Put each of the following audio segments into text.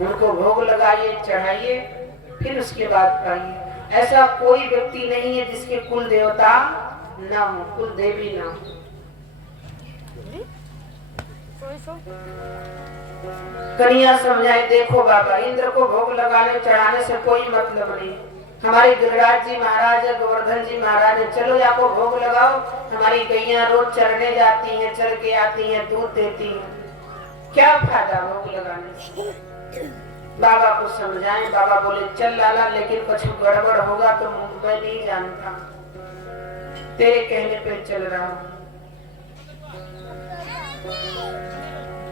उनको भोग लगाइए, चढ़ाइए, फिर उसके बाद खाइए। ऐसा कोई व्यक्ति नहीं है जिसके कुल देवता ना हो, कुल देवी ना हो। कन्या समझाए, देखो बाबा, इंद्र को भोग लगाने चढ़ाने से कोई मतलब नहीं। हमारे गिरिराज जी महाराज, गोवर्धन जी महाराज, चलो जाको भोग लगाओ। हमारी गैया रोज चरने जाती हैं, चर के आती हैं, दूध देती हैं, क्या फायदा भोग लगाने से। बाबा को समझाएं। बाबा बोले चल लाला, लेकिन कुछ गड़बड़ होगा तो मैं नहीं जानता, तेरे कहने पे चल रहा हूं।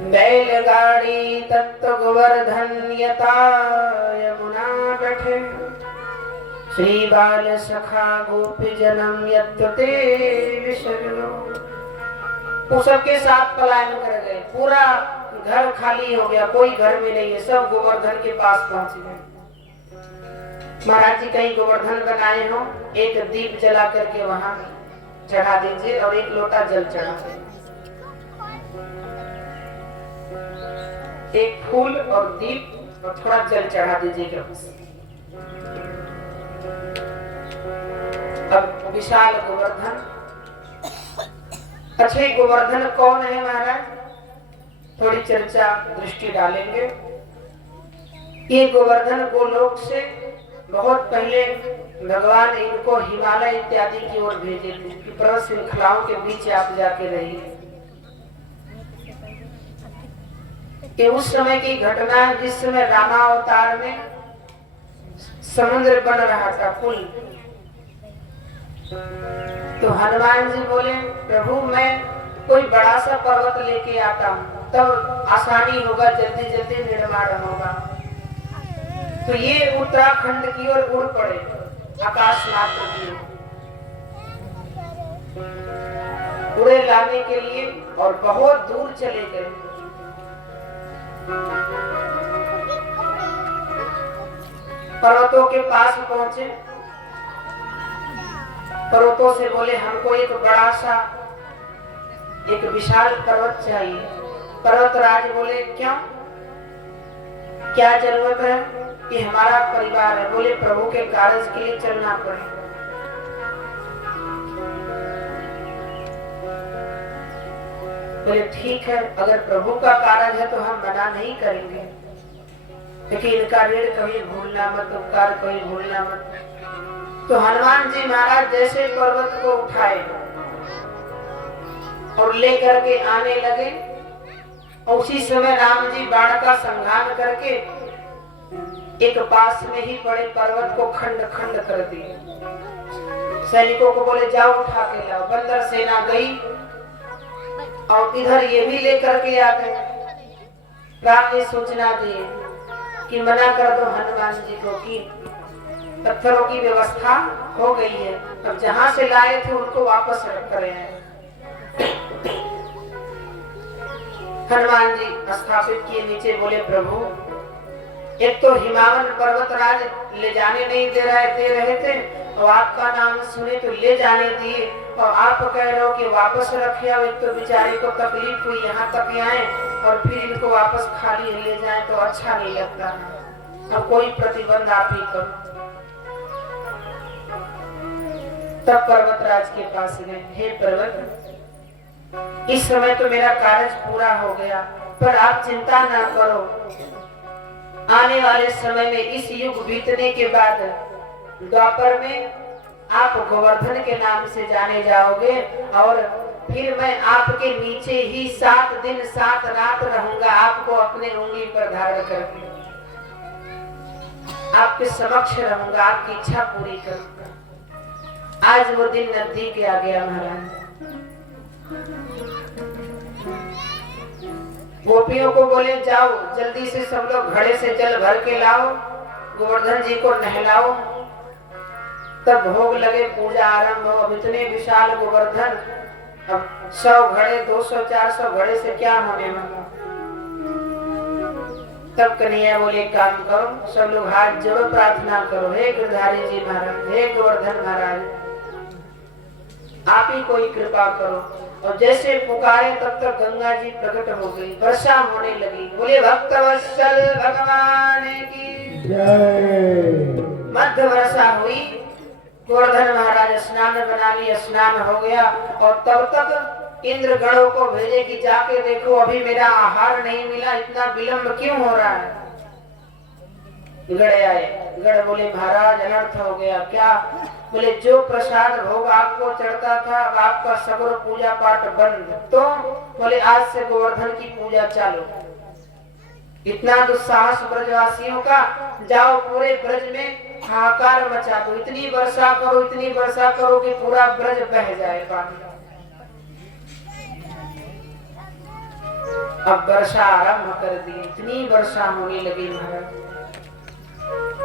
बैलगाड़ी तत्व गोवर्धन यता यमुना बैठे, श्री बाल सखा गोपी जनम यत्ते विशलो। वो सबके साथ पलायन कर गए, पूरा घर खाली हो गया, कोई घर में नहीं है, सब गोवर्धन के पास पहुंच गए। महाराज जी कहीं गोवर्धन बनाए हो, एक दीप जला करके वहां चढ़ा दीजिए और एक लोटा जल चढ़ा दीजिए, एक फूल और दीप और थोड़ा जल चढ़ा दीजिएगा। अब विशाल गोवर्धन, अच्छे गोवर्धन कौन है महाराज, थोड़ी चर्चा दृष्टि डालेंगे। ये गोवर्धन गोलोक से बहुत पहले भगवान इनको हिमालय इत्यादि की ओर भेजे थे कि पर्वत श्रृंखलाओं के बीच आप जाके रहिए। कि उस समय की घटना, जिस समय रामावतार में समुद्र बन रहा था पुल, तो हनुमान जी बोले प्रभु मैं कोई बड़ा सा पर्वत लेके आता हूँ, तब आसानी होगा, जल्दी जल्दी निर्माण होगा। तो ये उत्तराखंड की ओर उड़ पड़े, आकाश मात्र की उड़े लाने के लिए, और बहुत दूर चले गए। पर्वतों के पास पहुंचे, पर्वतों से बोले हमको एक बड़ा सा, एक विशाल पर्वत चाहिए। पर्वतराज बोले क्यों, क्या जरूरत है, कि हमारा परिवार है। बोले प्रभु के कार्य के लिए चलना पड़े। बोले ठीक है, अगर प्रभु का कार्य है तो हम मना नहीं करेंगे, लेकिन इनका ऋण कभी भूलना मत, उपकार कभी भूलना मत। तो हनुमान जी महाराज जैसे पर्वत को उठाए और लेकर के आने लगे, और उसी समय राम जी बाण का संहार करके एक पास में ही बड़े पर्वत को खंड खंड कर दिए। सैनिकों को बोले जाओ उठा के लाओ। बंदर सेना गई और इधर ये भी लेकर के आ गए। राम ने सूचना दी कि मना कर दो हनुमान जी को कि पत्थरों की व्यवस्था हो गई है, अब जहां से लाए थे उनको वापस रख कर आए। हनुमान जी स्थापित किए नीचे, बोले प्रभु एक तो हिमावन पर्वतराज ले जाने नहीं दे रहे थे, और आपका नाम सुने तो ले जाने दिए, और आप कह रहे हो कि वापस रखे आओ। एक तो बेचारे को तकलीफ हुई, यहाँ तक आए और फिर इनको वापस खाली ले जाए तो अच्छा नहीं लगता। अब कोई प्रतिबंध आप ही करो। तब पर्वतराज के पास गए, हे पर्वत इस समय तो मेरा कार्य पूरा हो गया, पर आप चिंता ना करो, आने वाले समय में इस युग बीतने के बाद द्वापर में आप गोवर्धन के नाम से जाने जाओगे, और फिर मैं आपके नीचे ही 7 दिन 7 रात रहूंगा, आपको अपने उंगली पर धारण करके आपके समक्ष रहूंगा, आपकी इच्छा पूरी करूंगा। आज वो दिन नजदीक आ गया महाराज। गोपियों को बोले जाओ जल्दी से सब लोग घड़े से जल भर के लाओ, गोवर्धन जी को नहलाओ, तब भोग लगे, पूजा आरंभ हो। अब इतने विशाल गोवर्धन, अब 100 घड़े 200 400 घड़े से क्या होने वाला। तब कन्हैया बोले काम करो, सब लोग हाथ जोड़ो, प्रार्थना करो, हे गिरधारी जी महाराज, हे गोवर्धन महाराज, आप ही कोई कृपा करो। और जैसे पुकारे तब तक गंगा जी प्रकट हो गई, वर्षा होने लगी। बोले भक्तवत्सल भगवान की जय। मध्य वर्षा हुई, गोवर्धन महाराज स्नान बना लिया, स्नान हो गया। और तब तक इंद्र गणों को भेजे कि जाके देखो अभी मेरा आहार नहीं मिला, इतना विलंब क्यों हो रहा है। गण आए, गण बोले महाराज अनर्थ हो गया। क्या? बोले जो प्रसाद भोग आपको चढ़ता था अब आपका सगुर पूजा पाठ बंद। तो बोले आज से गोवर्धन की पूजा चालू। इतना दुस्साहस ब्रजवासियों का, जाओ पूरे ब्रज में हाहाकार मचा दो, इतनी वर्षा करो, इतनी वर्षा करो कि पूरा ब्रज बह जाए पानी। अब वर्षा आरंभ कर दी, इतनी वर्षा होने लगी महाराज,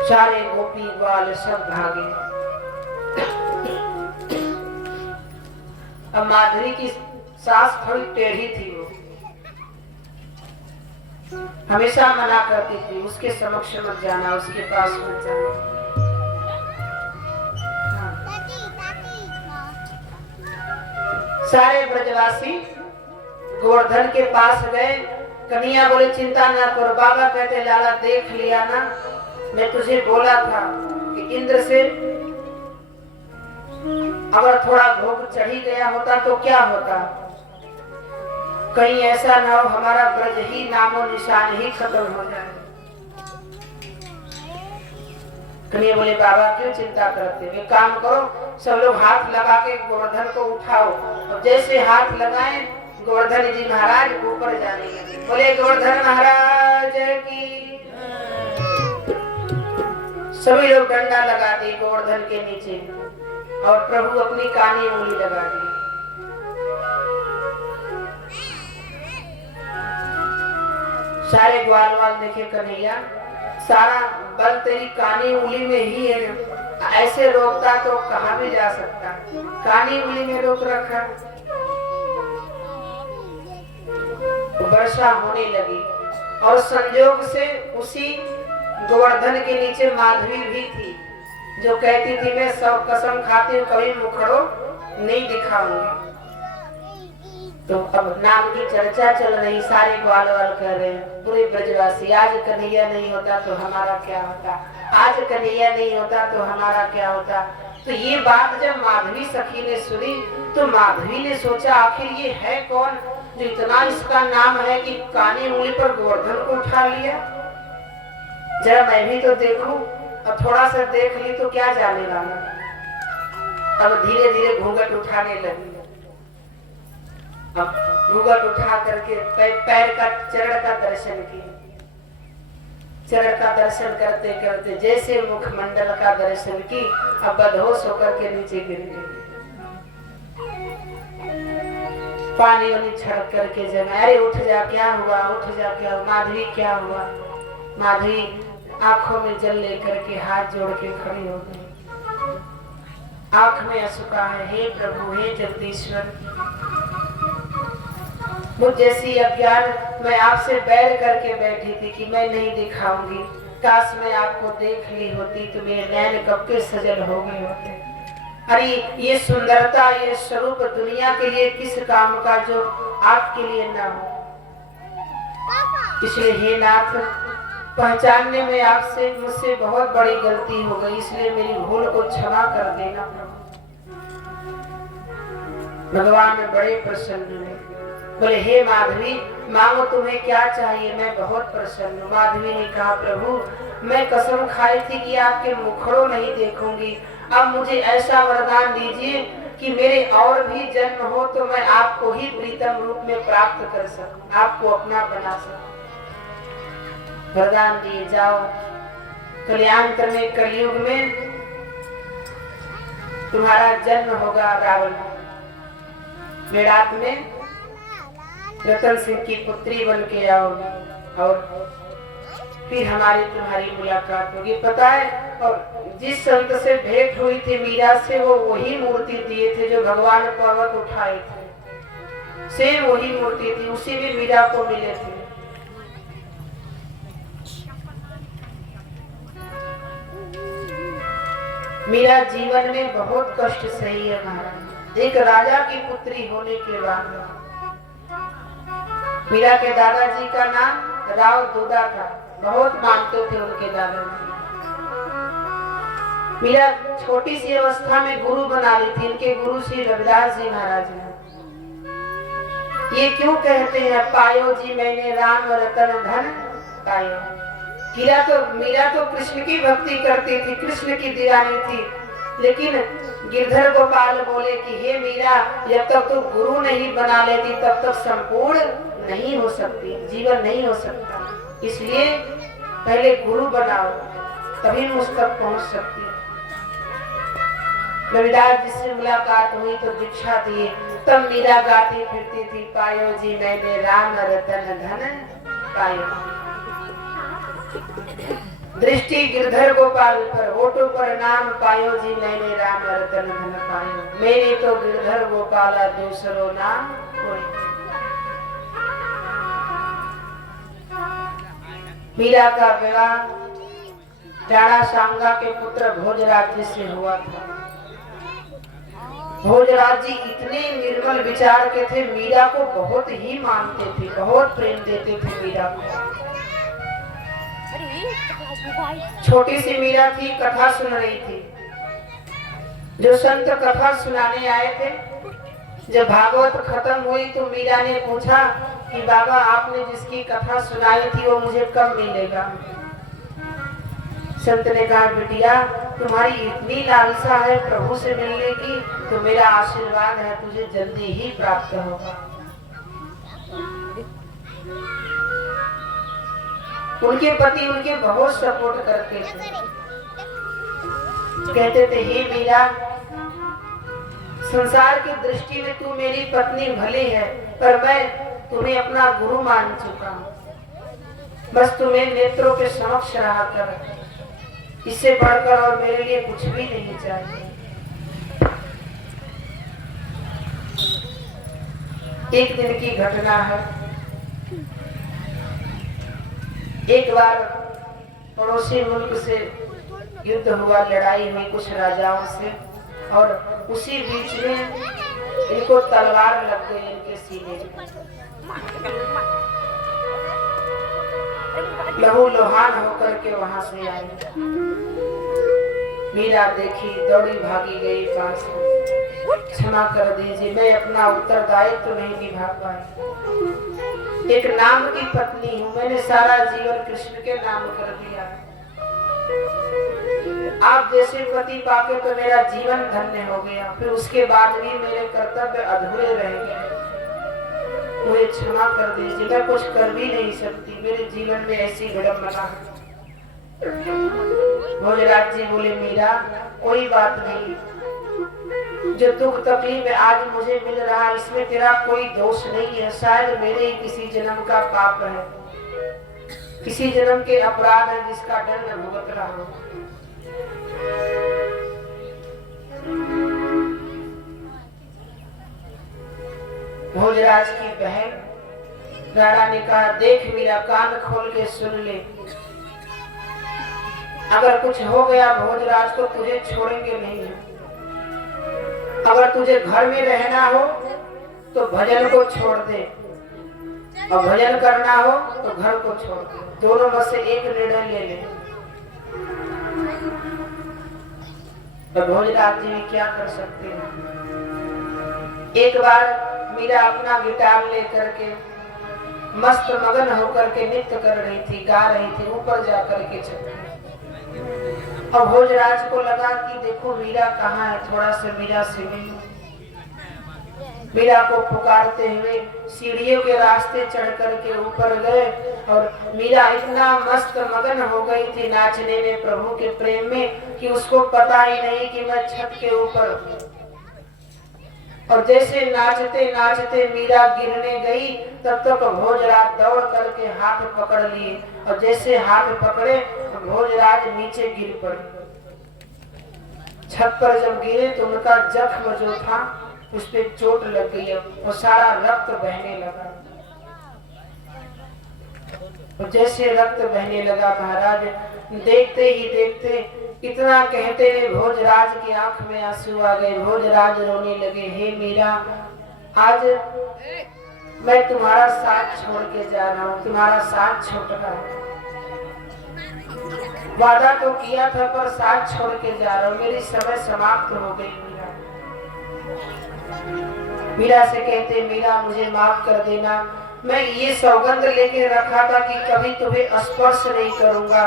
सारे गोपी ग्वाल सब भागे। अब माधुरी की सास थोड़ी टेढ़ी थी, वो हमेशा मना करती थी उसके समक्ष मत जाना, उसके पास मत जाना। सारे ब्रजवासी गोवर्धन के पास गए। कन्हैया बोले चिंता ना करो। बाबा कहते लाला देख लिया ना, मैं तुझे बोला था कि इंद्र से अगर थोड़ा भोग चढ़ी गया होता तो क्या होता, कहीं ऐसा ना हो हमारा ब्रज ही नामो निशान ही खत्म हो जाए। कन्हैया बोले बाबा क्यों चिंता करते, एक काम करो सब लोग हाथ लगा के गोवर्धन को उठाओ। और जैसे हाथ लगाए गोवर्धन जी महाराज ऊपर जाने लगे। बोले गोवर्धन महाराज की। सभी लोग डंडा लगा दिए गोवर्धन के नीचे और प्रभु अपनी कानी उंगली लगा दी। सारे ग्वाल वाल देखे कन्हैया सारा बल तेरी कानी उंगली में ही है, ऐसे रोकता तो कहाँ भी जा सकता, कानी उंगली में रोक रखा। वर्षा होने लगी और संजोग से उसी गोवर्धन के नीचे माधवी भी थी, जो कहती थी मैं सब कसम खाती हूँ कभी मुखड़ो नहीं दिखाऊंगी। तो अब नाम की चर्चा चल रही, सारे ग्वाल वाल कह रहे हैं पूरे ब्रजवासी, आज कन्हैया नहीं होता तो हमारा क्या होता, आज कन्हैया नहीं होता तो हमारा क्या होता। तो ये बात जब माधवी सखी ने सुनी तो माधवी ने सोचा आखिर ये है कौन जो इतना इसका नाम है कि कानी उंगली पर गोवर्धन को उठा लिया, जरा मैं भी तो देखूं। अब थोड़ा सा देख ली तो क्या जाने वाला। अब धीरे धीरे घूंघट उठाने लगी। अब घूंघट उठा करके पैर का चरण का दर्शन किया। चरण का दर्शन करते करते जैसे मुखमंडल का दर्शन की, अब बदहोश होकर के नीचे गिर गई। पानी वाली छड़क करके जगह, अरे उठ जा क्या हुआ, उठ जा क्या हुआ। माधवी क्या हुआ। माधवी आंखों में जल लेकर के हाथ जोड़ के खड़ी हो गई। आंख में आंसू है, हे प्रभु हे जगदीश्वर, मुझ जैसी अज्ञान मैं आपसे बैर करके बैठी थी कि मैं नहीं दिखाऊंगी, काश मैं आपको देख ली होती तो मेरे नैन कब के सजल हो गए होते। अरे ये सुंदरता ये स्वरूप दुनिया के लिए किस काम का जो आपके लिए ना हो। इसलिए हे नाथ पहचानने में आपसे मुझसे बहुत बड़ी गलती हो गई, इसलिए मेरी भूल को क्षमा कर देना। भगवान बड़े प्रसन्न हुए, बोले हे माधवी मांगो तुम्हें क्या चाहिए, मैं बहुत प्रसन्न हूँ। माधवी ने कहा प्रभु मैं कसम खाई थी कि आपके मुखड़ों नहीं देखूंगी, अब मुझे ऐसा वरदान दीजिए कि मेरे और भी जन्म हो तो मैं आपको ही प्रीतम रूप में प्राप्त कर सकूं, आपको अपना बना सकूं। वरदान दिए जाओ कल्याणतर में कलयुग में तुम्हारा जन्म होगा रावण मेड़ात में, रतन सिंह की पुत्री बन के आओ और फिर हमारी तुम्हारी मुलाकात होगी। पता है और जिस संत से भेंट हुई थी मीरा से, वो वही मूर्ति दिए थे जो भगवान पर्वत उठाए थे, सेम वही मूर्ति थी, उसी भी मीरा को मिले थे। मीरा जीवन में बहुत कष्ट सही है महाराज, एक राजा की पुत्री होने के बाद मीरा के दादाजी का नाम राव दूधा था। बहुत मानते थे उनके दादाजी। मीरा छोटी सी अवस्था में गुरु बना ली थी। इनके गुरु श्री रविदास जी महाराज हैं। ये क्यों कहते हैं पायो जी मैंने राम रतन धन पायो। मीरा तो कृष्ण की भक्ति करती थी, कृष्ण की दीवानी थी, लेकिन गिरधर गोपाल बोले कि हे मीरा, जब तक तू गुरु नहीं बना लेती तब तक संपूर्ण नहीं हो सकती, जीवन नहीं हो सकता। इसलिए पहले गुरु बनाओ, तभी मुझ तक पहुंच सकती है। रविदास जी से मुलाकात हुई तो दीक्षा दिए। तब मीरा गाती फिरती थी पायो जी मैंने राम रतन धन पायो। दृष्टि गिरधर गोपाल पर, होठों पर नाम पायो जी मैंने राम रतन धन पायो। मेरे तो गिरधर गोपाला दूसरो नाम कोई। मीरा का विवाह राणा सांगा के पुत्र भोजराज जी से हुआ था। भोजराज जी इतने निर्मल विचार के थे, मीरा को बहुत ही मानते थे, बहुत प्रेम देते थे मीरा को। छोटी सी मीरा थी, कथा सुन रही थी। जो संत कथा सुनाने आए थे, जब भागवत खत्म हुई तो मीरा ने पूछा कि बाबा आपने जिसकी कथा सुनाई थी वो मुझे कब मिलेगा। संत ने कहा बिटिया तुम्हारी इतनी लालसा है प्रभु से मिलने की, तो मेरा आशीर्वाद है तुझे जल्दी ही प्राप्त होगा। उनके पति उनके बहुत सपोर्ट करते थे। कहते थे हे मीरा, संसार की दृष्टि में तू मेरी पत्नी भली है, पर मैं तुम्हें अपना गुरु मान चुका हूं। बस तुम्हें नेत्रों के समक्ष रहा कर, इससे बढ़कर और मेरे लिए कुछ भी नहीं चाहिए। एक दिन की घटना है। एक बार पड़ोसी मुल्क से युद्ध हुआ, लड़ाई हुई कुछ राजाओं से, और उसी बीच में इनको तलवार लग गई इनके सीने में। लहू लोहान होकर के वहां से आई। मीरा देखी, दौड़ी भागी गई पास। क्षमा कर दीजिए, मैं अपना उत्तरदायित्व तो नहीं निभा पाई। एक नाम की पत्नी हूँ, मैंने सारा जीवन कृष्ण के नाम कर दिया। आप जैसे पति पाके तो मेरा जीवन धन्य हो गया, फिर उसके बाद भी मेरे कर्तव्य अधूरे रह गए। मुझे क्षमा कर दीजिए, मैं कुछ कर भी नहीं सकती, मेरे जीवन में ऐसी विडंबना है। भोजराज जी बोले मीरा कोई बात नहीं, जो दुख तकलीफ आज मुझे मिल रहा है इसमें तेरा कोई दोष नहीं है। शायद मेरे ही किसी जन्म का पाप है, किसी जन्म के अपराध है जिसका दंड भुगत रहा हूं। भोजराज की बहन राणा ने कहा देख मीरा, कान खोल के सुन ले, अगर कुछ हो गया भोजराज तो तुझे छोड़ेंगे नहीं। अगर तुझे घर में रहना हो तो भजन को छोड़ दे, और भजन करना हो तो घर को छोड़ दे, दोनों में से एक निर्णय ले ले। तो भोजराज जी क्या कर सकते हैं। एक बार मीरा अपना गिटार लेकर के मस्त मगन होकर के नृत्य कर रही थी, गा रही थी, ऊपर जाकर के चली। और भोजराज को लगा कि देखो मीरा कहाँ है, थोड़ा सा मीरा से मिलो। मीरा को पुकारते हुए सीढ़ियों के रास्ते चढ़ करके ऊपर गए, और मीरा इतना मस्त मगन हो गई थी नाचने में, प्रभु के प्रेम में, कि उसको पता ही नहीं कि मैं छत के ऊपर। और जैसे नाचते नाचते मीरा गिरने गई, तब तक भोजराज दौड़ करके हाथ पकड़ लिए, और जैसे हाथ पकड़े भोजराज नीचे गिर पड़े। छत पर जब गिरे तो उनका जख्म जो था उस पे चोट लग गई और सारा रक्त बहने लगा। और जैसे रक्त बहने लगा महाराज देखते ही देखते इतना कहते हुए भोजराज की आंख में आंसू आ गए। भोजराज रोने लगे, हे मीरा, आज मैं तुम्हारा साथ छोड़ के जा रहा हूँ, तुम्हारा साथ छोड़ रहा हूँ। वादा तो किया था पर साथ छोड़ के जा रहा हूँ, मेरी समय समाप्त हो गई। मीरा से कहते, मीरा मुझे माफ कर देना, मैं ये सौगंध लेके रखा था कि कभी तुम्हें स्पर्श नहीं करूंगा,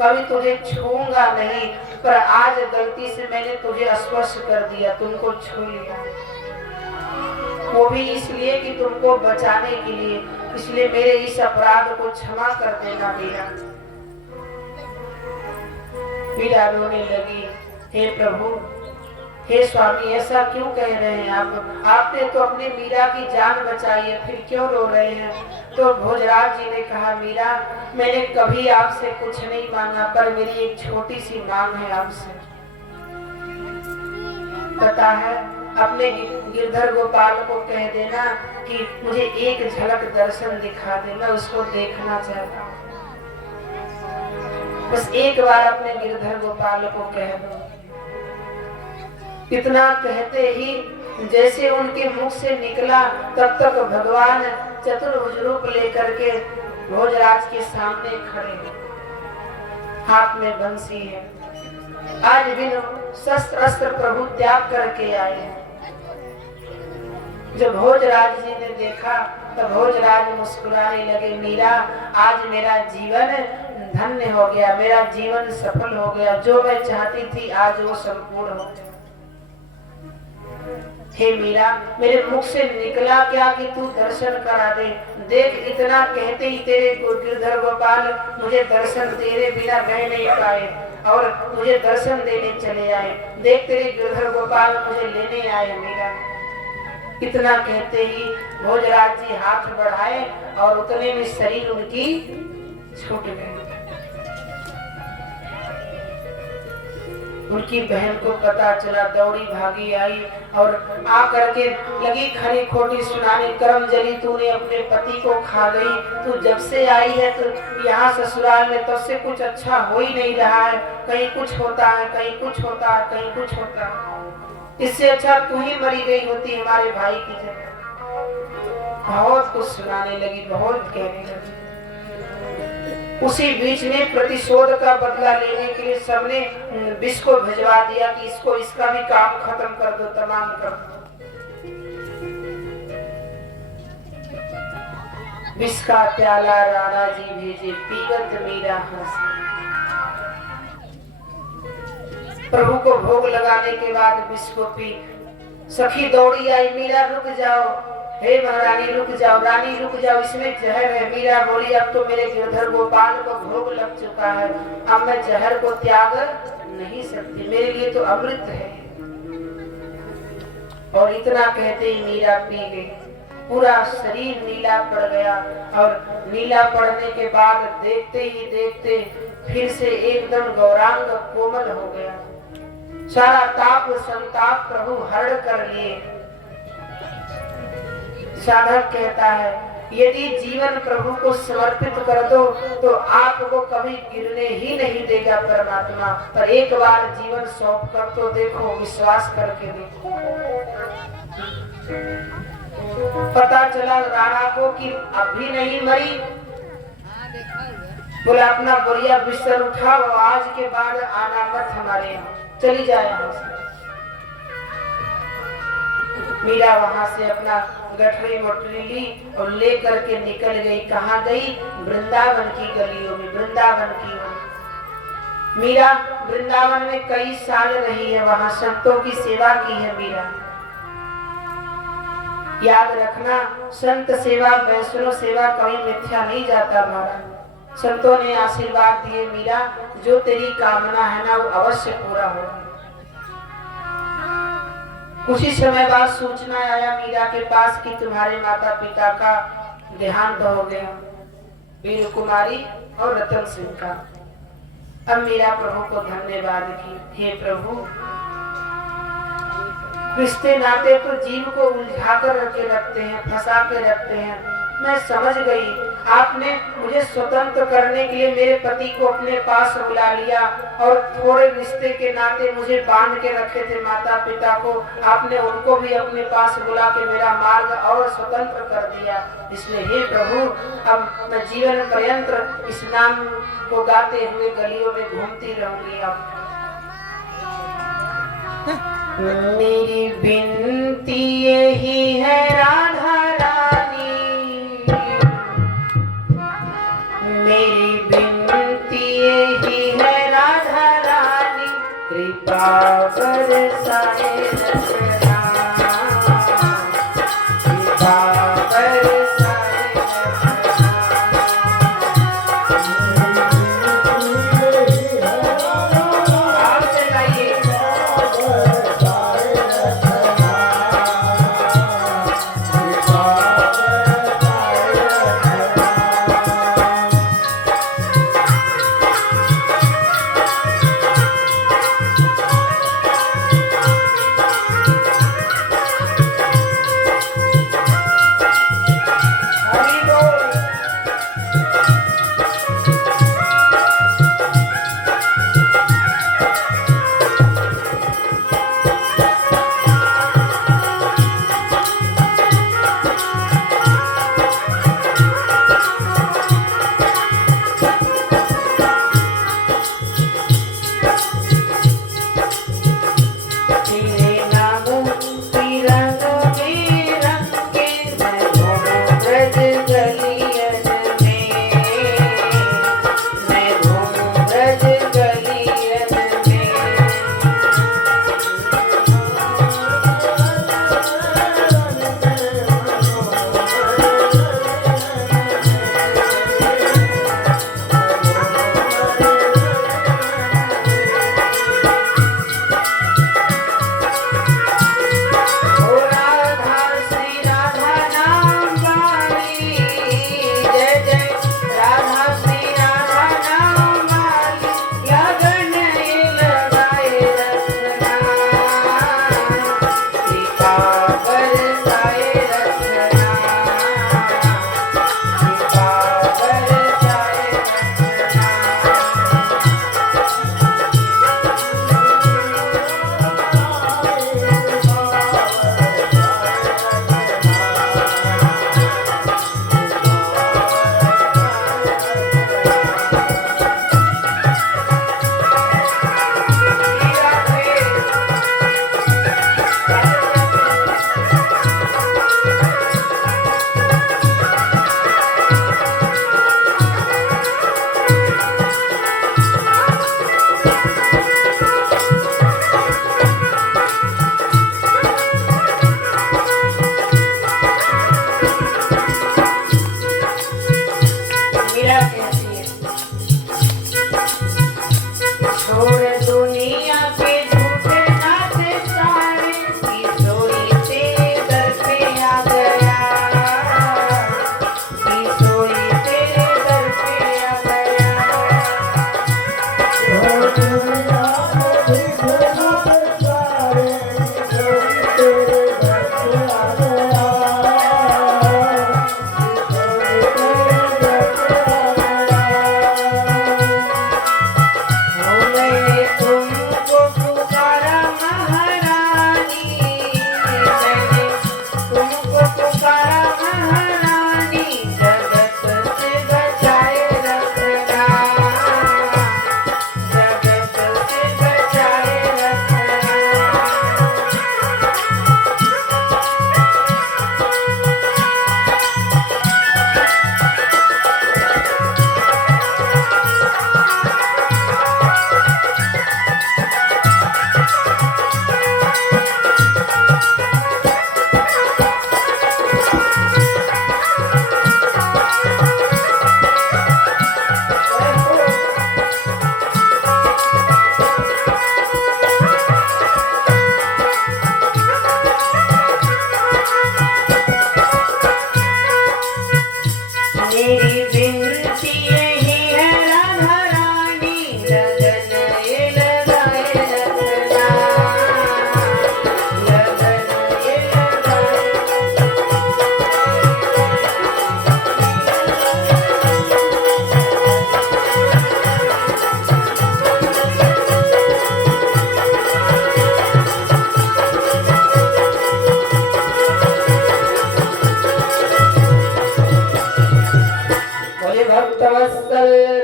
कभी तुझे छूऊंगा नहीं, पर आज गलती से मैंने तुझे स्पर्श कर दिया, तुमको छू लिया, वो भी इसलिए कि तुमको बचाने के लिए, इसलिए मेरे इस अपराध को क्षमा कर देना मीरा। मीरा रोने लगी, हे प्रभु, हे स्वामी, ऐसा क्यों कह रहे हैं आप? आपने तो अपनी मीरा की जान बचाई है, फिर क्यों रो रहे हैं? तो भोजराज जी ने कहा, मीरा, मैंने कभी आपसे कुछ नहीं मांगा, पर मेरी एक छोटी सी मांग है आपसे। पता है, अपने गिरधर गोपाल को कह देना कि मुझे एक झलक दर्शन दिखा दे, मैं उसको देखना चाहता हूँ। बस एक बार अपने गिरधर गोपाल को कह दो। इतना कहते ही जैसे उनके मुख से निकला, तब तक भगवान चतुर्भुज रूप लेकर के भोजराज के सामने खड़े हैं, हाथ में बंसी है। आज बिन शस्त्र अस्त्र प्रभु त्याग करके आए हैं। जब भोजराज जी ने देखा तो भोजराज मुस्कुराने लगे, मीरा, आज मेरा जीवन धन्य हो गया, मेरा जीवन सफल हो गया, जो मैं चाहती थी आज वो संपूर्ण हो गया। हे मीरा, मेरे मुख से निकला क्या कि तू दर्शन करा दे। देख, इतना कहते ही तेरे गिरधर गोपाल मुझे दर्शन तेरे बिना रह नहीं पाए और मुझे दर्शन देने चले आए। देख, तेरे गिरधर गोपाल मुझे लेने आए मीरा। इतना कहते ही भोजराज जी हाथ बढ़ाए और उतने में शरीर उनकी छूट गई। उनकी बहन को पता चला, दौड़ी भागी आई और आकर के लगी खरी खोटी सुनाने, करम जली तूने अपने पति को खा गई, तू जब से आई है तो यहाँ ससुराल में तब से कुछ अच्छा हो ही नहीं रहा है, कहीं कुछ होता है, कहीं कुछ होता है, कहीं कुछ होता है, इससे अच्छा तू ही मरी गई होती हमारे भाई की जगह। बहुत कुछ सुनाने लगी, बहुत कहने लगी। उसी बीच में प्रतिशोध का बदला लेने के लिए सबने विष को भिजवा दिया कि इसको, इसका भी काम खत्म कर दो, तमाम कर दो। विष का प्याला राणा जी भेजे, पीवत मीरा हंसी। प्रभु को भोग लगाने के बाद विष को पी। सखी दौड़ी आई, मीरा रुक जाओ, हे महारानी रुक जाओ, रानी रुक जाओ, इसमें जहर है। मीरा बोली, अब तो मेरे गिरधर गोपाल को भोग लग चुका है, अब मैं जहर को त्याग नहीं सकती, मेरे लिए तो अमृत है। और इतना कहते ही मीरा पी गई, पूरा शरीर नीला पड़ गया और नीला पड़ने के बाद देखते ही देखते फिर से एकदम गौरांग कोमल हो गया। सारा ताप संताप प्रभु हरण कर लिए। साधक कहता है, यदि जीवन प्रभु को समर्पित कर दो तो आपको कभी गिरने ही नहीं देगा परमात्मा, पर एक बार जीवन सौंप कर तो देखो, विश्वास करके देखो। पता चला राणा को कि अभी नहीं मरी, बोला अपना बोरिया बिस्तर उठाओ, आज के बाद आना मत हमारे यहाँ, चली जाए यहाँ से। मीरा वहां से अपना गठरी मोटरी ली और ले करके निकल गई। कहाँ गई? वृंदावन की गलियों में, वृंदावन की ओर। मीरा वृंदावन में कई साल रही है, वहां संतों की सेवा की है मीरा। याद रखना, संत सेवा वैष्णव सेवा कभी मिथ्या नहीं जाता महाराज। संतों ने आशीर्वाद दिए, मीरा जो तेरी कामना है ना वो अवश्य पूरा होगा। कुछ ही समय बाद सूचना आया मीरा के पास कि तुम्हारे माता पिता का देहांत हो गया, वीर कुमारी और रतन सिंह का। अब मीरा प्रभु को धन्यवाद की, हे प्रभु, रिश्ते नाते तो जीव को उलझा कर रखे रखते हैं, फंसा के रखते हैं, मैं समझ गई, आपने मुझे स्वतंत्र करने के लिए मेरे पति को अपने पास बुला लिया और थोड़े रिश्ते के नाते मुझे बांध के रखे थे माता पिता को, आपने उनको भी अपने पास बुला के मेरा मार्ग और स्वतंत्र कर दिया। इसलिए हे प्रभु, अब मैं जीवन पर्यंत इस नाम को गाते हुए गलियों में घूमती रहूंगी। अब मेरी विनती यही है राधा रानी, मेरी विनती यही है राधा रानी, कृपा बरसाए रसना, कृपा बरसाए रसना। आप चलाइए।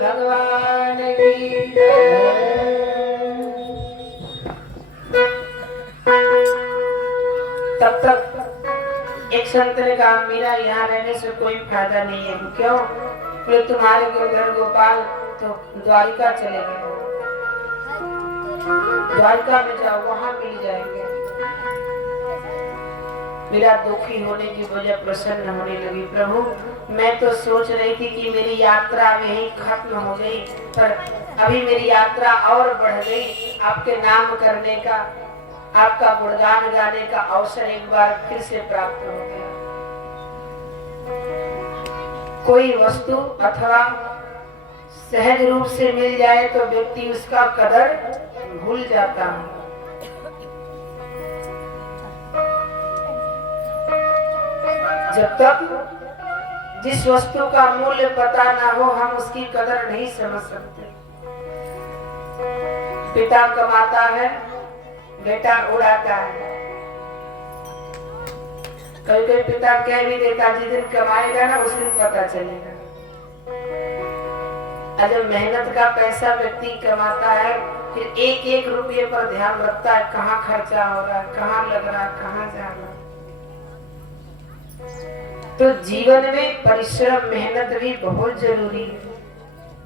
भगवान की जय। तब तक एक संत ने कहा मेरा यहाँ रहने से कोई फायदा नहीं है। क्यों? बोले तुम्हारे घर गोपाल तो द्वारिका चले गए, द्वारिका में जाओ वहां मिल जाएंगे। मेरा दुखी होने की वजह प्रसन्न होने लगी। प्रभु मैं तो सोच रही थी कि मेरी यात्रा यही खत्म हो गई, पर अभी मेरी यात्रा और बढ़ गई। आपके नाम करने का, आपका गुणगान गाने का अवसर एक बार फिर से प्राप्त हो गया। कोई वस्तु अथवा सहज रूप से मिल जाए तो व्यक्ति उसका कदर भूल जाता है। जब तक जिस वस्तु का मूल्य पता ना हो हम उसकी कदर नहीं समझ सकते। पिता कमाता है, बेटा उड़ाता है। कभी कभी पिता कह भी देता जिस दिन कमाएगा ना उस दिन पता चलेगा। जब मेहनत का पैसा व्यक्ति कमाता है फिर एक एक रुपये पर ध्यान रखता है, कहाँ खर्चा हो रहा है, कहाँ लग रहा है, कहाँ जा रहा है। तो जीवन में परिश्रम मेहनत भी बहुत जरूरी है।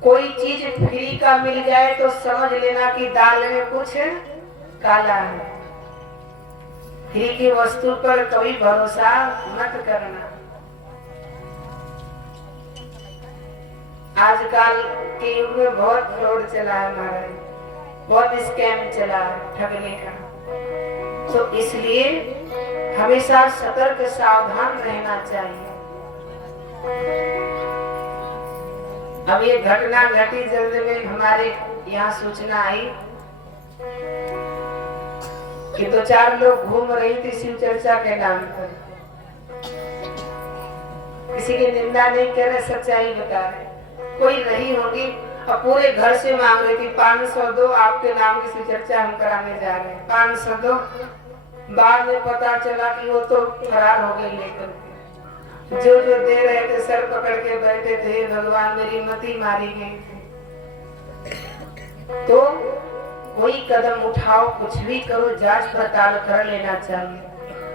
कोई चीज फ्री का मिल जाए तो समझ लेना कि दाल में कुछ काला है। फ्री की वस्तु पर कभी भरोसा मत करना। आजकल के युग में बहुत फ्रॉड चला है महाराज, बहुत स्कैम चला है ठगने का। तो इसलिए हमेशा सतर्क सावधान रहना चाहिए। अब ये घटना घटी जल्द में हमारे यहाँ सूचना आई कि दो चार लोग घूम रही थी शिव चर्चा के नाम पर। किसी की निंदा नहीं कर रहे, सच्चाई बता रहे। कोई नहीं होगी और पूरे घर से मांग रही थी 500 दो, आपके नाम की शिव चर्चा हम कराने जा रहे हैं, 500 दो। बाद में पता चला कि वो तो फरार हो गए लेकर के। जो जो दे रहे थे सर पकड़ के बैठे थे, भगवान मेरी मती मारी गई थी। तो कोई कदम उठाओ, कुछ भी करो, जांच पड़ताल कर लेना चाहिए।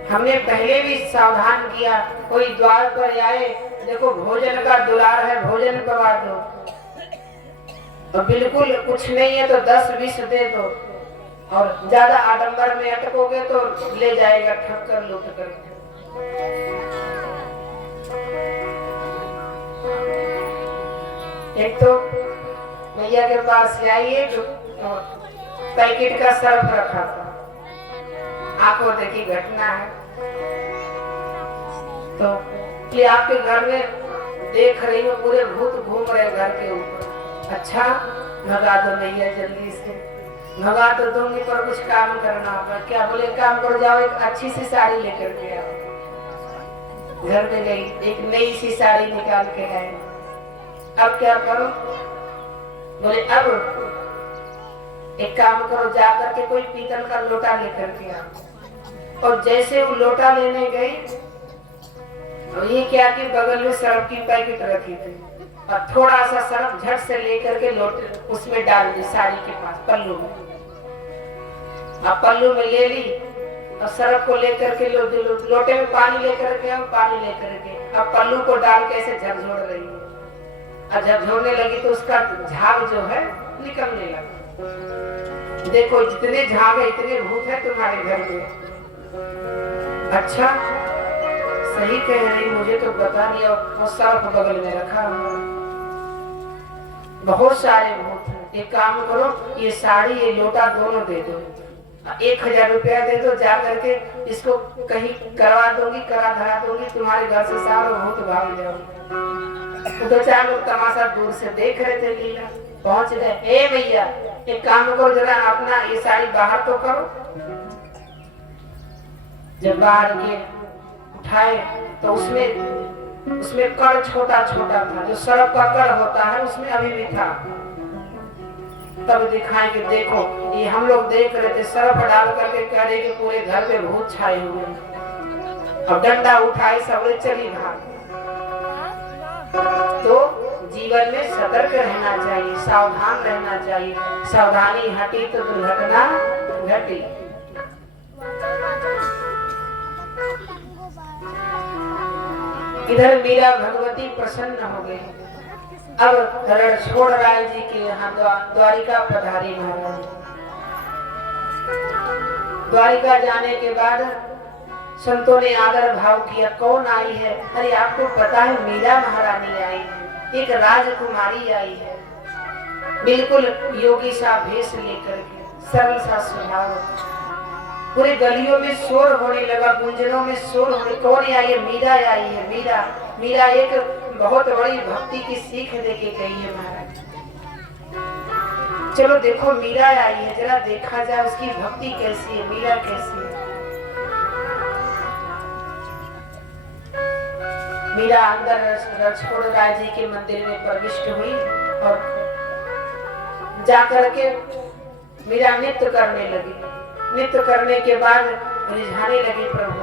हमने पहले भी सावधान किया, कोई द्वार पर आए, देखो भोजन का दुलार है, भोजन करवा दो, तो बिल्कुल कुछ नहीं है तो 10-20 दे दो, और ज्यादा आडंबर में अटकोगे तो ले जाएगा ठग कर लूट कर। एक तो भैया के पास आइए जो पैकेट का सर्फ रखा था, आपको देखी घटना है। तो ये आपके घर में देख रही हो पूरे भूत घूम रहे घर के ऊपर। अच्छा भगा दो भैया, जल्दी से भगा तो दूंगी पर कुछ काम करना होगा। क्या बोले? काम कर जाओ, एक अच्छी सी साड़ी लेकर के आओ। घर में गई, एक नई सी साड़ी निकाल के लाए। अब क्या करो? बोले अब एक काम करो, जाकर के कोई पीतल का लोटा लेकर के आओ। और जैसे वो लोटा लेने गई, और ये क्या कि बगल में सर्फ की पैकेट रखी थी, और थोड़ा सा सर्फ झट से लेकर के लोटे उसमें डाल दी, साड़ी के पास पल्लू में। अब पल्लू में ले ली और सर्फ को लेकर के लोटे में पानी लेकर के आओ, पानी लेकर के अब पल्लू को डाल के ऐसे झकझोड़ रही है। और झकझोड़ने लगी तो उसका झाग जो है निकलने लगा। देखो जितने झाग है इतने भूत है तुम्हारे घर में। अच्छा सही कह रही, मुझे तो पता नहीं। और सर्फ बगल में रखा हुआ, बहुत सारे भूत हैं। एक काम करो, ये साड़ी ये लोटा दोनों दे दो, 1000 रुपया दे दो, जा करके इसको कहीं करवा दूंगी, करा धरा दूंगी, तुम्हारे घर से सारे भूत भाग जाओगे। तो 2-4 लोग तमाशा दूर से देख रहे थे लीला। पहुंच गए, ए भैया एक काम करो, जरा अपना ये साड़ी बाहर तो करो। जब बाहर के उठाए तो उसमें कड़ छोटा छोटा था, जो सर्फ का कड़ होता है उसमें अभी भी था। तब दिखाए कि देखो ये हम लोग देख रहे थे, सर्फ डाल करके कह रहे कि पूरे घर पे भूत छाए हुए हैं। अब डंडा उठाए, सब चली भाग। तो जीवन में सतर्क रहना चाहिए, सावधान रहना चाहिए। सावधानी हटी तो दुर्घटना घटी। इधर मीरा भगवती प्रसन्न हो गई। अब रणछोड़ राय जी के यहाँ द्वारिका पधारी महाराज। द्वारिका जाने के बाद संतों ने आदर भाव किया, कौन आई है? अरे आपको पता है मीरा महारानी आई है, एक राजकुमारी आई है, बिल्कुल योगी सा भेष लेकर के, सरल सा स्वभाव। पूरे गलियों में शोर होने लगा, गुंजनों में शोर होने, कौन आई है? मीरा आई है, मीरा। मीरा एक बहुत बड़ी भक्ति की सीख देके गई है महाराज। चलो देखो मीरा आई है, जरा देखा जाए उसकी भक्ति कैसी है, मीरा कैसी है। मीरा अंदर रणछोड़ राय जी के मंदिर में प्रविष्ट हुई और जाकर के मीरा नृत्य करने लगी। नृत्य करने के बाद रिझाने लगी प्रभु।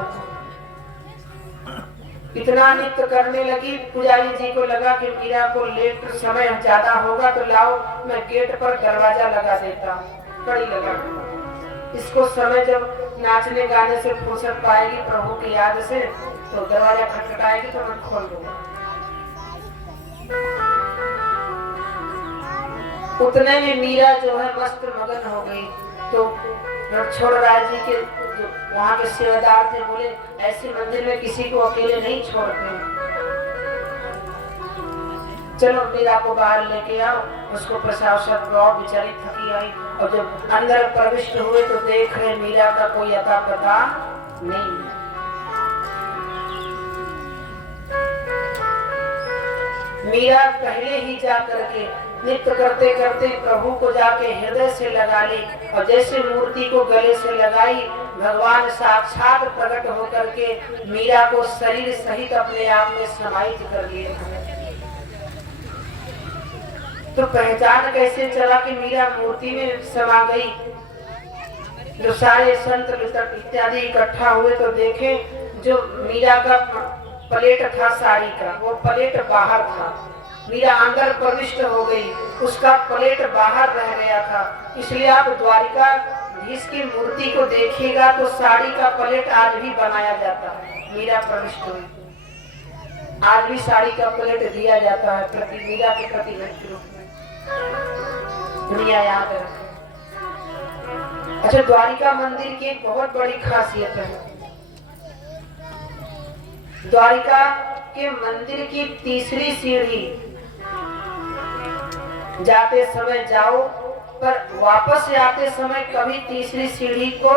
इतना नृत्य करने लगी, पुजारी जी को लगा कि मीरा को लेट समय ज्यादा होगा तो लाओ मैं गेट पर दरवाजा लगा देता हूँ, कड़ी लगा। इसको समय जब नाचने गाने से फुर्सत पाएगी प्रभु की याद से तो दरवाजा खटखटाएगी तो मैं खोल दूंगा। उतने में मीरा जो है मस्त मगन हो गई। तो रणछोड़ राय जी के जो वहाँ के सेवादार थे बोले ऐसे मंदिर में किसी को अकेले नहीं छोड़ते, चलो मीरा को बाहर लेके आओ, उसको प्रसाद गाओ, बेचारी थकी आई। और जब अंदर प्रविष्ट हुए तो देख रहे मीरा का कोई अता पता नहीं। मीरा पहले ही जा करके नृत्य करते करते प्रभु को जाके हृदय से लगा ली और जैसे मूर्ति को गले से लगाई, भगवान साक्षात प्रकट होकर के मीरा को शरीर सहित अपने आप में समाहित कर लिए। तो पहचान कैसे चला कि मीरा मूर्ति में समा गई? जो सारे संत इत्यादि इकट्ठा हुए तो देखे जो मीरा का प्लेट था साड़ी का, वो प्लेट बाहर था। मीरा अंदर प्रविष्ट हो गई, उसका प्लेट बाहर रह गया था। इसलिए आप द्वारिकाधीश की मूर्ति को देखिएगा तो साड़ी का प्लेट आज भी बनाया जाता है। मीरा प्रविष्ट हुई, आज भी साड़ी का प्लेट दिया जाता है प्रति मीरा के प्रति के रूप में, दुनिया याद रखे। अच्छा, द्वारिका मंदिर की एक बहुत बड़ी खासियत है। द्वारिका के मंदिर की तीसरी सीढ़ी जाते समय जाओ, पर वापस आते समय कभी तीसरी सीढ़ी को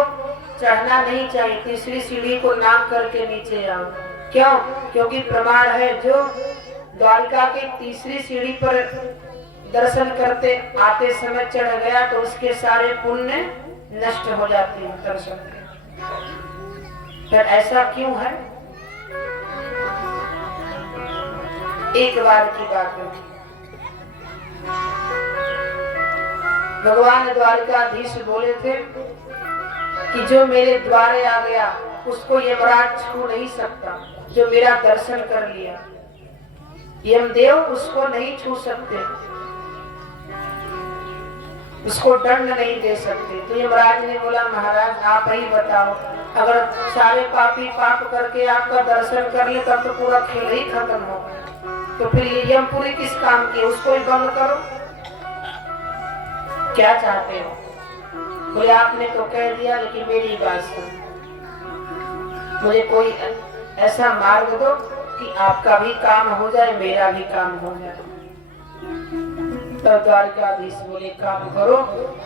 चढ़ना नहीं चाहिए। तीसरी सीढ़ी को नाक करके नीचे आओ। क्यों? क्योंकि प्रमाण है जो द्वारिका की तीसरी सीढ़ी पर दर्शन करते आते समय चढ़ गया तो उसके सारे पुण्य नष्ट हो जाते हैं दर्शन। फिर ऐसा क्यों है? एक बार की बात है, भगवान द्वारिकाधीश बोले थे कि जो मेरे द्वारे आ गया उसको यमराज छू नहीं सकता। जो मेरा दर्शन कर लिया यमदेव उसको नहीं छू सकते, उसको दंड नहीं दे सकते। तो यमराज ने बोला महाराज आप ही बताओ, अगर सारे पापी पाप करके आपका दर्शन कर ले तब तो पूरा खेल ही खत्म होगा, तो फिर ये यमपुरी किस काम की? उसको ही बंद करो। क्या चाहते हो? बोले आपने तो कह दिया, लेकिन मेरी बात सुन, मुझे कोई ऐसा मार्ग दो कि आपका भी काम हो जाए मेरा भी काम हो जाए। तो द्वारिकाधीश बोले काम करो,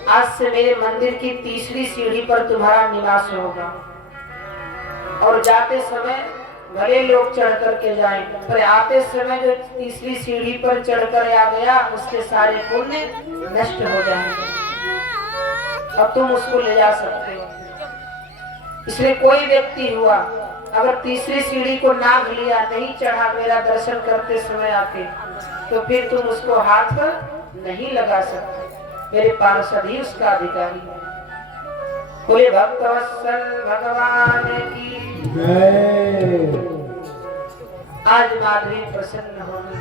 आज से मेरे मंदिर की तीसरी सीढ़ी पर तुम्हारा निवास होगा और जाते समय भले लोग चढ़ करके जाएं, पर आते समय जो तीसरी सीढ़ी पर चढ़कर आ गया उसके सारे पुण्य नष्ट हो जाएंगे। अब तुम उसको ले जा सकते हो। इसलिए कोई व्यक्ति हुआ अगर तीसरी सीढ़ी को नाग लिया, नहीं चढ़ा मेरा दर्शन करते समय आके, तो फिर तुम उसको हाथ नहीं लगा सकते। मेरे पार्षद ही उसका अधिकारी है। बोले भक्तवत्सल भगवान की आज माधवी प्रसन्न होगी।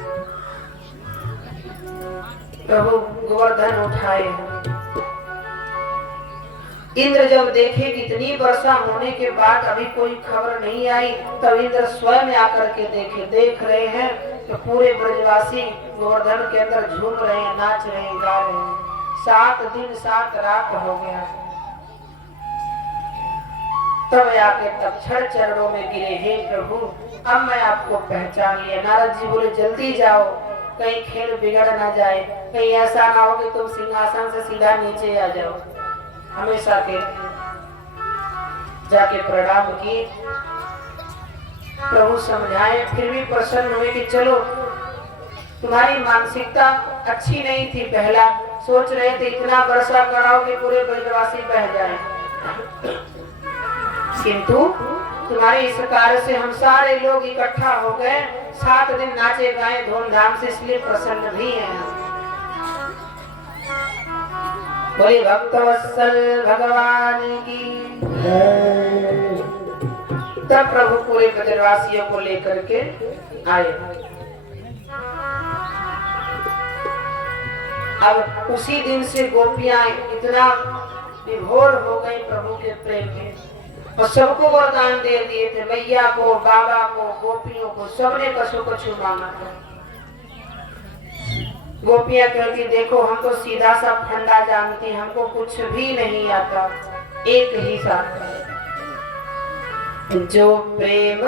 प्रभु गोवर्धन उठाए। इंद्र जब देखे कि इतनी वर्षा होने के बाद अभी कोई खबर नहीं आई, तब इंद्र स्वयं आकर के देख रहे हैं तो पूरे ब्रजवासी गोवर्धन के अंदर झूम रहे हैं, नाच रहे हैं, गा रहे हैं। 7 दिन 7 रात हो गया। तब आके तक्षण चरणों में गिरे, हे प्रभु अब मैं आपको पहचान लिया। नारद जी बोले जल्दी जाओ, कहीं खेल बिगड़ ना जाए, कहीं ऐसा ना हो कि तुम सिंहासन से सीधा नीचे आ जाओ। हमेशा के जाके प्रणाम किए, प्रभु समझाए, फिर भी प्रसन्न हुए कि चलो तुम्हारी मानसिकता अच्छी नहीं थी। पहला सोच रहे थे इतना वर्षा कराओ कि पूरे ब्रजवासी बह जाए, किंतु तुम्हारे इस कार्य से हम सारे लोग इकट्ठा हो गए, 7 दिन नाचे गाए धूमधाम से, इसलिए प्रसन्न भी हैं। बोले भक्तवत्सल भगवान की। तब प्रभु पूरे ब्रजवासियों को लेकर के आए। अब उसी दिन से गोपियां इतना विभोर हो गई प्रभु के प्रेम में और सबको वरदान दे दिए थे, मैया को, बाबा को, गोपियों को, सबने कछु मांगा था। गोपियां कहती देखो हम तो सीधा सा फंडा जानती, हमको कुछ भी नहीं आता, एक ही साथ जो प्रेम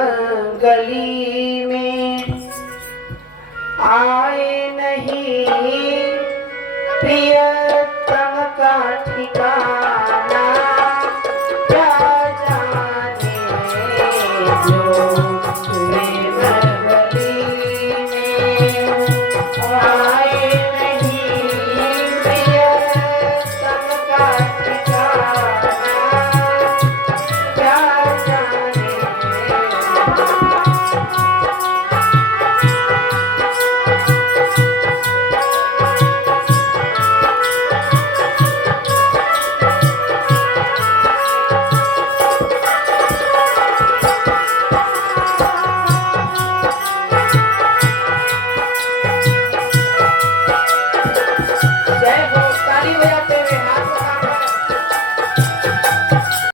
गली में आए नहीं, प्रियतम का ठिकाना क्या जाने, जो प्रेम गली में आए नहीं, प्रियतम का ठिकाना क्या जाने।